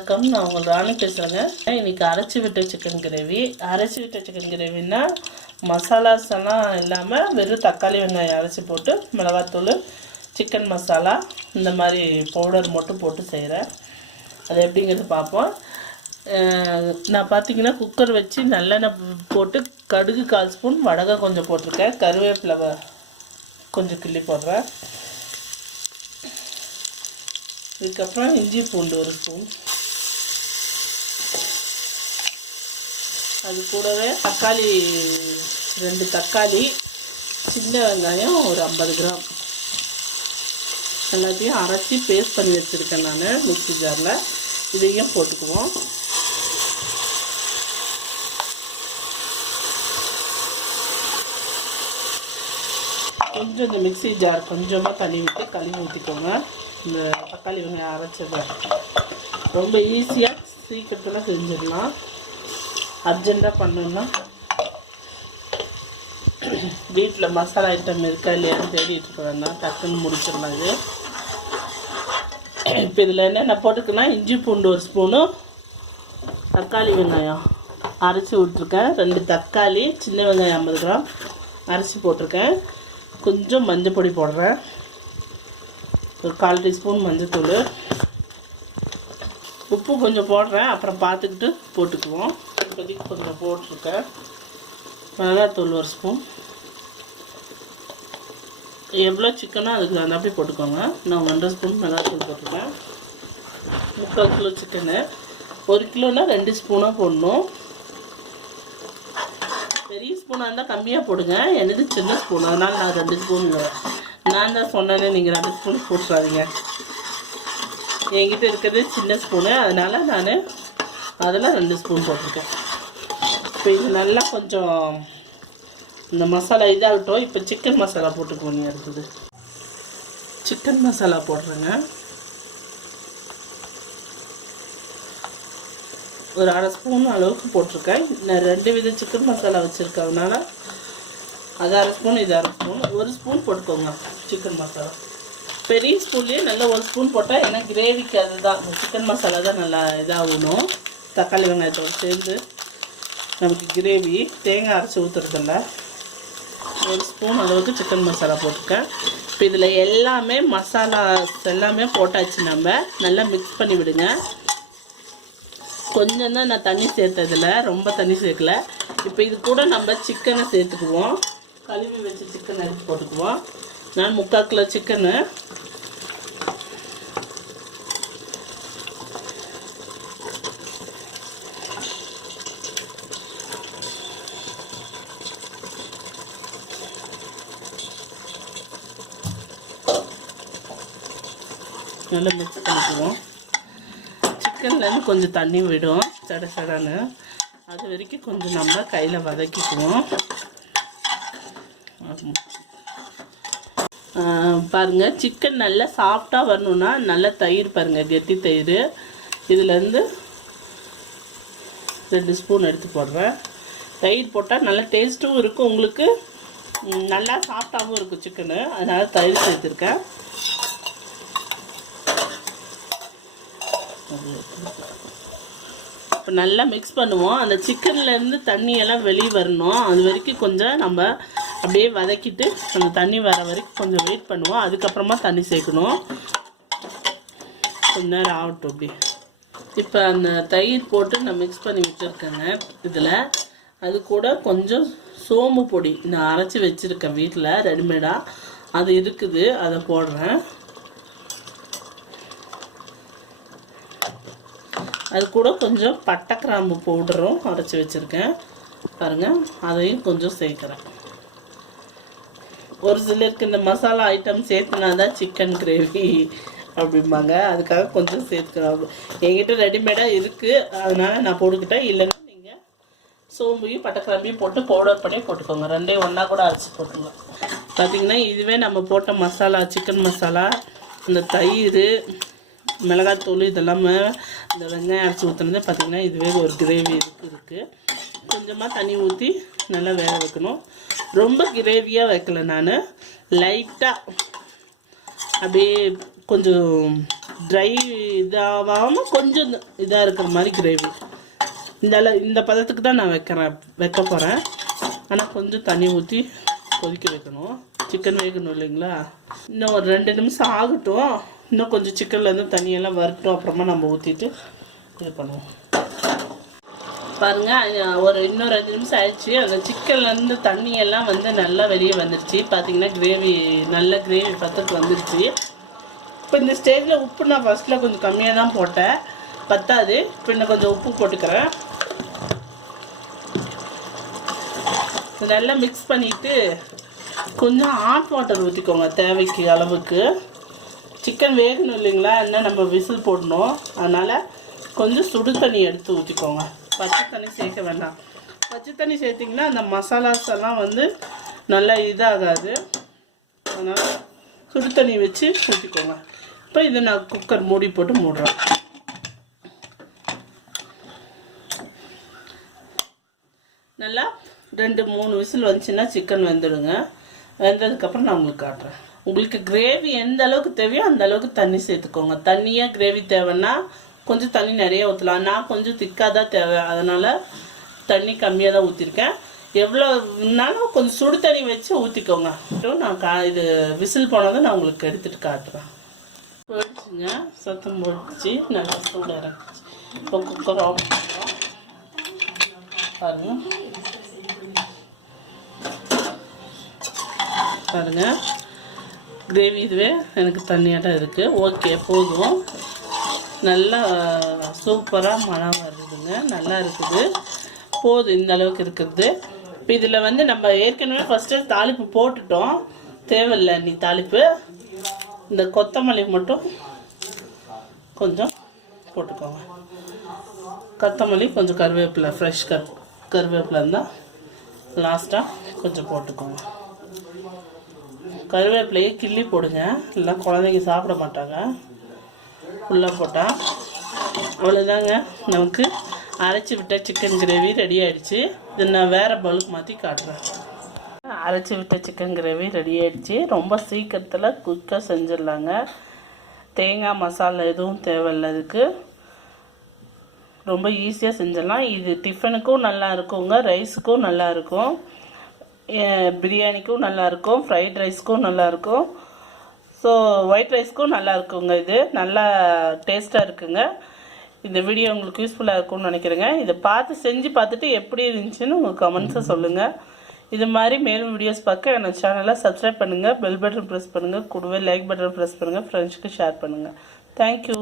வணக்கம், நான் உங்கள் ராணி பேசுகிறேங்க. இன்றைக்கி அரைச்சி விட்ட சிக்கன் கிரேவி. அரைச்சி விட்ட சிக்கன் கிரேவின்னா மசாலாஸ் எல்லாம் இல்லாமல் வெறும் தக்காளி வெங்காயம் அரைச்சி போட்டு மிளகாத்தூள், சிக்கன் மசாலா இந்த மாதிரி பவுடர் மட்டும் போட்டு செய்கிறேன். அது எப்படிங்கிறது பார்ப்போம். நான் பார்த்தீங்கன்னா குக்கர் வச்சு நல்லெண்ணெய் போட்டு கடுகு 1/4 ஸ்பூன், வடகம் கொஞ்சம் போட்டிருக்கேன், கருவேப்பிலை கொஞ்சம் கிள்ளி போடுறேன். இதுக்கப்புறம் இஞ்சி பூண்டு 1 ஸ்பூன், அது கூடவே தக்காளி 2 தக்காளி, சின்ன வெங்காயம் ஒரு 50 கிராம் எல்லாத்தையும் அரைச்சி பேஸ்ட் பண்ணி வச்சுருக்கேன் நான் மிக்ஸி ஜாரில். இதையும் போட்டுக்குவோம். கொஞ்சம் இந்த மிக்ஸி ஜார் கொஞ்சமாக தண்ணி விட்டு கழுவி ஊற்றிக்கோங்க. இந்த தக்காளி வெங்காயம் அரைச்சதை ரொம்ப ஈஸியாக சீக்கிரத்தில் செஞ்சிடலாம். அர்ஜெண்ட்டாக பண்ணணும்னா வீட்டில் மசாலா ஐட்டம் இருக்கா இல்லையான்னு தேடிட்டு இருக்க வேண்டாம், டக்குன்னு முடிச்சிடலாம். இது இப்போ இதில் என்னென்ன போட்டுக்கலாம், இஞ்சி பூண்டு 1 ஸ்பூனு, தக்காளி வெங்காயம் அரைச்சி விட்ருக்கேன், 2 தக்காளி, சின்ன வெங்காயம் 50 கிராம் அரைச்சி போட்டிருக்கேன், கொஞ்சம் மஞ்சள் பொடி போடுறேன், ஒரு 1/4 டீஸ்பூன் மஞ்சத்தூள், உப்பு கொஞ்சம் போடுறேன், அப்புறம் பார்த்துக்கிட்டு போட்டுக்குவோம். இப்போதைக்கு கொஞ்சம் போட்டிருக்கேன். மிளகாத்தூள் 1 ஸ்பூன், எவ்வளோ சிக்கனோ அதுக்கு அந்த அப்படி போட்டுக்கோங்க. நான் 1.5 ஸ்பூன் மிளகாத்தூள் போட்டிருக்கேன். 3/4 கிலோ சிக்கனு, 1 கிலோனா 2 ஸ்பூனாக போடணும். பெரிய ஸ்பூனாக இருந்தால் கம்மியாக போடுங்க, எனது சின்ன ஸ்பூன், அதனால் நான் 2 ஸ்பூன். நான் தான் சொன்னேன்னு நீங்கள் 2 ஸ்பூன் போட்டுறாதீங்க. என்கிட்ட இருக்கிறது சின்ன ஸ்பூனு, அதனால் நான் அதில் 2 ஸ்பூன் போட்டிருக்கேன். இப்போ இது நல்லா கொஞ்சம் இந்த மசாலா இதாகட்டும். இப்போ சிக்கன் மசாலா போட்டுக்குவோம். அடுத்தது சிக்கன் மசாலா போடுறேங்க. ஒரு 1/2 ஸ்பூன் அளவுக்கு போட்டிருக்கேன். நான் 2 வித சிக்கன் மசாலா வச்சுருக்கறதுனால அது 1/2 ஸ்பூன், இது 1/2 ஸ்பூன், 1 ஸ்பூன் போட்டுக்கோங்க சிக்கன் மசாலா. பெரிய ஸ்பூன்லேயே நல்லா 1 ஸ்பூன் போட்டால் ஏன்னா கிரேவிக்கு அதுதான் சிக்கன் மசாலா தான் நல்லா இதாகணும். தக்காளி வெங்காயத்தோடு சேர்ந்து நமக்கு கிரேவி தேங்காய் அரைச்சி ஊற்றுறதில்ல. 1 ஸ்பூன் அளவுக்கு சிக்கன் மசாலா போட்டிருக்கேன். இப்போ இதில் எல்லாமே மசாலா எல்லாமே போட்டாச்சு. நம்ம நல்லா மிக்ஸ் பண்ணி விடுங்க. கொஞ்சம் தான் நான் தண்ணி சேர்த்ததில்ல, ரொம்ப தண்ணி சேர்க்கல. இப்போ இது கூட நம்ம சிக்கனை சேர்த்துக்குவோம். கழுவி வச்சு சிக்கன் எடுத்து போட்டுக்குவோம். நான் 3/4 கிலோ சிக்கனு, நல்லா மிக்ஸ் பண்ணிக்குவோம். சிக்கன்லேருந்து கொஞ்சம் தண்ணி விடும் சட சடன்னு, அது வரைக்கும் கொஞ்சம் நம்ம கையில் வதக்கிக்குவோம். பாருங்கள், சிக்கன் நல்லா சாஃப்டாக வரணுன்னா நல்லா தயிர் பாருங்கள், கெட்டி தயிர். இதுலேருந்து 2 ஸ்பூன் எடுத்து போடுறேன். தயிர் போட்டால் நல்லா டேஸ்ட்டும் இருக்கும், உங்களுக்கு நல்லா சாஃப்டாகவும் இருக்கும் சிக்கனு, அதனால் தயிர் சேர்த்துருக்கேன். இப்போ நல்லா மிக்ஸ் பண்ணுவோம். அந்த சிக்கன்லேருந்து தண்ணியெல்லாம் வெளியே வரணும், அது வரைக்கும் கொஞ்சம் நம்ம அப்படியே வதக்கிட்டு அந்த தண்ணி வர வரைக்கும் கொஞ்சம் வெயிட் பண்ணுவோம். அதுக்கப்புறமா தண்ணி சேர்க்கணும். கொஞ்ச நேரம் ஆகட்டும் அப்படி. இப்போ அந்த தயிர் போட்டு நான் மிக்ஸ் பண்ணி விட்டுருக்கேங்க. இதில் அது கூட கொஞ்சம் சோம்பு பொடி நான் அரைச்சி வச்சுருக்கேன் வீட்டில் ரெடிமேடாக, அது இருக்குது, அதை போடுறேன். அது கூட கொஞ்சம் பட்டை கிராம்பு பவுடரும் அரைச்சி வச்சுருக்கேன் பாருங்கள், அதையும் கொஞ்சம் சேர்க்குறேன். ஒரு சிலருக்கு இந்த மசாலா ஐட்டம் சேர்த்துனா தான் சிக்கன் கிரேவி அப்படிம்பாங்க, அதுக்காக கொஞ்சம் சேர்த்துக்கிறாங்க. என்கிட்ட ரெடிமேடாக இருக்குது, அதனால் நான் போட்டுக்கிட்டேன். இல்லைன்னா நீங்கள் சோம்பையும் பட்டை கிராம்பையும் போட்டு பவுடர் பண்ணி போட்டுக்கோங்க. 2 ஒன்றா கூட அரைச்சி போட்டுக்கலாம். பார்த்திங்கன்னா இதுவே நம்ம போட்ட மசாலா, சிக்கன் மசாலா, இந்த தயிர், மிளகாத்தூள் இதெல்லாமே இந்த வெங்காயம் அரைச்சி ஊற்றுனது பார்த்திங்கன்னா இதுவே ஒரு கிரேவி இருக்குது. கொஞ்சமாக தண்ணி ஊற்றி நல்லா வேக வைக்கணும். ரொம்ப கிரேவியாக வைக்கல, நான் லைட்டாக அப்படியே கொஞ்சம் ட்ரை இதாகாமல் கொஞ்சம் இதாக இருக்கிற மாதிரி கிரேவி. இந்த பதத்துக்கு தான் நான் வைக்க போகிறேன். ஆனால் கொஞ்சம் தண்ணி ஊற்றி கொதிக்க வைக்கணும். சிக்கன் வேகணும் இல்லைங்களா? இன்னும் ஒரு 2 நிமிஷம் ஆகட்டும். இன்னும் கொஞ்சம் சிக்கன்லேருந்து தண்ணியெல்லாம் வரட்டும். அப்புறமா நம்ம ஊற்றிட்டு இது பண்ணுவோம். பாருங்கள், இன்னும் 2 நிமிஷம் ஆயிடுச்சு. அந்த சிக்கன்லேருந்து தண்ணியெல்லாம் நல்லா வெளியே வந்துடுச்சு. பார்த்தீங்கன்னா நல்ல கிரேவி பதத்துக்கு வந்துடுச்சு. இப்போ இந்த ஸ்டேஜில் உப்பு நான் ஃபஸ்ட்டில் கொஞ்சம் கம்மியாக தான் போட்டேன், பத்தாது. இப்போ இன்னும் கொஞ்சம் உப்பு போட்டுக்கிறேன். நல்லா மிக்ஸ் பண்ணிவிட்டு கொஞ்சம் ஹாட் வாட்டர் ஊற்றிக்கோங்க தேவைக்கு அளவுக்கு. சிக்கன் வேகணும் இல்லைங்களா? இன்னும் நம்ம விசில் போடணும். அதனால் கொஞ்சம் சுடு தண்ணி எடுத்து ஊற்றிக்கோங்க. பச்சை தண்ணி சேர்க்க வேண்டாம். பச்சை தண்ணி சேர்த்திங்கன்னா அந்த மசாலாஸ் எல்லாம் நல்லா இதாகாது. அதனால் சுடு தண்ணி வச்சு ஊற்றிக்கோங்க. இப்போ இதை நான் குக்கர் மூடி போட்டு மூடுறேன். நல்லா 2-3 விசில் வந்துச்சுன்னா சிக்கன் வெந்துடுங்க. வெந்ததுக்கப்புறம் நான் உங்களுக்கு காட்டுறேன். உங்களுக்கு கிரேவி எந்த அளவுக்கு தேவையோ அந்த அளவுக்கு தண்ணி சேர்த்துக்கோங்க. தண்ணியாக கிரேவி தேவைன்னா கொஞ்சம் தண்ணி நிறைய ஊற்றலாம். நான் கொஞ்சம் திக்காக தான் தேவை, அதனால் தண்ணி கம்மியாக தான் ஊற்றிருக்கேன். எவ்வளோனாலும் கொஞ்சம் சுடு தண்ணி வச்சு ஊற்றிக்கோங்க. நான் இது விசில் போனதை நான் உங்களுக்கு எடுத்துகிட்டு காட்டுறேன். போயிடுச்சுங்க, சத்தம் போயிடுச்சு, நல்லா சூடாக இறக்குச்சு. இப்போ குக்கர் ஆஃப் பண்ணுறோம். பாருங்கள் பாருங்கள், கிரேவி இதுவே எனக்கு தண்ணியாட்டம் இருக்குது. ஓகே, போதும். நல்லா சூப்பராக மணம் வருதுங்க, நல்லா இருக்குது. போதும் இந்த அளவுக்கு இருக்குது. இப்போ இதில் நம்ம ஏற்கனவே ஃபஸ்ட்டு தாளிப்பு போட்டுட்டோம், தேவையில்லை நீ தாளிப்பு. இந்த கொத்தமல்லி மட்டும் கொஞ்சம் போட்டுக்கோங்க. கொத்தமல்லி கொஞ்சம் கருவேப்பிலை, ஃப்ரெஷ் கருவேப்பிலை இருந்தால் லாஸ்ட்டாக கொஞ்சம் போட்டுக்கோங்க. கருவேப்பிலையை கிள்ளி போடுங்க, இல்லை குழந்தைங்க சாப்பிட மாட்டாங்க ஃபுல்லாக போட்டால். அவ்வளோதாங்க, நமக்கு அரைச்சி விட்ட சிக்கன் கிரேவி ரெடி ஆகிடுச்சு. இதை நான் வேறு பவுலுக்கு மாற்றி காட்டுறேன். அரைச்சி விட்ட சிக்கன் கிரேவி ரெடி ஆகிடுச்சு. ரொம்ப சீக்கிரத்தில் குயிக்காக செஞ்சிடலாங்க. தேங்காய் மசாலா எதுவும் தேவையில்லை. இதுக்கு ரொம்ப ஈஸியாக செஞ்சிடலாம். இது டிஃபனுக்கும் நல்லா இருக்குங்க, ரைஸுக்கும் நல்லா இருக்கும், பிரியாணிக்கும் நல்லாயிருக்கும், ஃப்ரைட் ரைஸ்க்கும் நல்லாயிருக்கும், ஸோ ஒயிட் ரைஸ்க்கும் நல்லா இருக்குங்க. இது நல்லா டேஸ்ட்டாக இருக்குங்க. இந்த வீடியோ உங்களுக்கு யூஸ்ஃபுல்லாக இருக்கும்னு நினைக்கிறேங்க. இதை செஞ்சு பார்த்துட்டு எப்படி இருந்துச்சுன்னு உங்கள் கமெண்ட்ஸை சொல்லுங்கள். இது மாதிரி மேலும் வீடியோஸ் பார்க்க என்னோட சேனலை சப்ஸ்கிரைப் பண்ணுங்கள், பெல் பட்டன் ப்ரெஸ் பண்ணுங்கள், கூடவே லைக் பட்டன் ப்ரெஸ் பண்ணுங்கள், ஃப்ரெண்ட்ஸுக்கு ஷேர் பண்ணுங்கள். தேங்க்யூ.